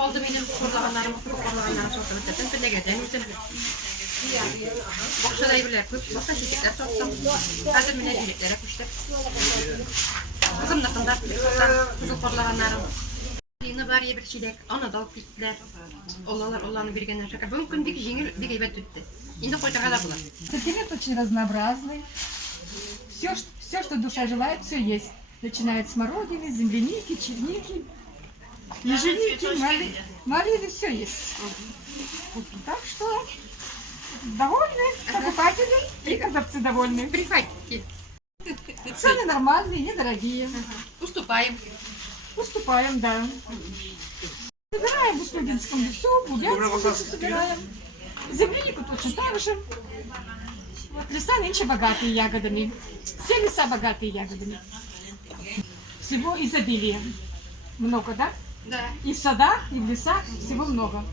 oldu benim kurlaganlarım, kurlaganlarım soktum. Zaten birlegeden bizim. Boşa bilir, boşa çiçekler soktum. Hazır mine çiçeklere kuştuk. Kızım da kındak, kızıl kurlaganlarım. Yine var ya bir çilek, ona da alıp gittiler. Olanı bir günden şaka. Bugün gün bir jengil bir gıybet tuttu. Şimdi koyacak kadar bular. Ассортимент очень разнообразный. Все, что душа желает, все есть. Начиная от смородины, земляники, черники, ежевики, малины, все есть. Так что довольны покупатели и продавцы довольны. Приходите. Цены нормальные, недорогие. Уступаем. Уступаем, да. Собираем в Услугинском лесу, Бубянском собираем. Землянику точно так же. Вот, леса нынче богатые ягодами. Все леса богатые ягодами. Всего изобилие. Много, да? Да. И в садах, и в лесах всего много.